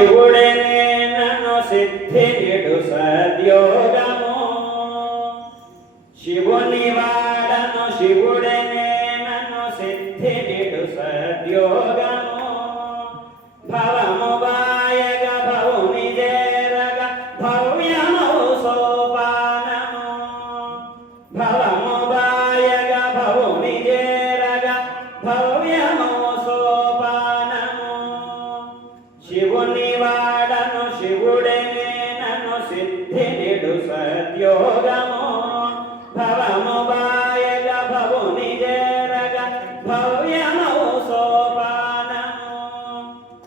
శివుడనే నన్ను సిద్ధి నిడు సద్యోగము శివుని వాడను శివుడనే నన్ను సిద్ధి నిడు సద్యోగము భవము బాయగ భవుని చేరగ భవ్యమౌ సోపానము భవము బాయగ భవుని చేరగ భవ్యమౌ సోపానము శివుని వాడను శివుడనే నన్ను సిద్ధి నిడు సద్యోగము భవము బాయగ భవుని చేరగ భవ్యమౌ సోపానము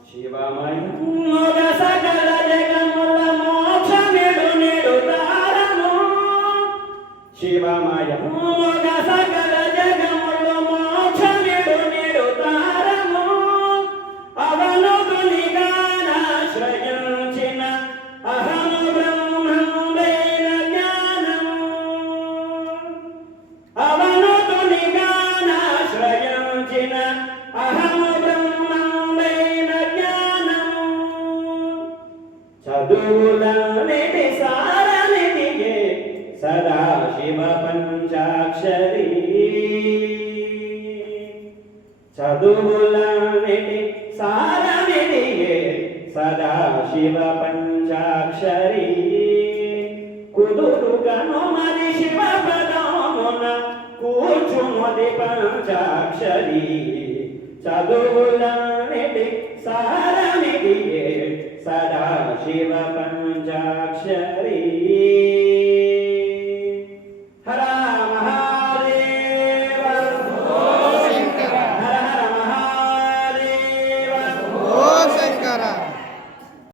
శివమయముగ సకల జగముల మోక్షమిడు నిడు తారము శివమయముగ సకల జగముల మోక్షమిడు నిడు తారము అవను తునిగానాశ్రయించిన అహము బ్రహ్మముడైన జ్ఞానము అవను తునిగానాశ్రయించిన అహము బ్రహ్మముడైన జ్ఞానము చదువులన్నిటి సారనిదిగే సదాశివ పంచాక్షరీ చదువులన్నిటి సారనిదిగే సదాశివ పంచాక్షరీ కుదురుగను మరి శివ పదమున కూర్చుమది పంచాక్షరీ చదువులన్నిటి సారనిదిగే సదాశివ పంచాక్షరీ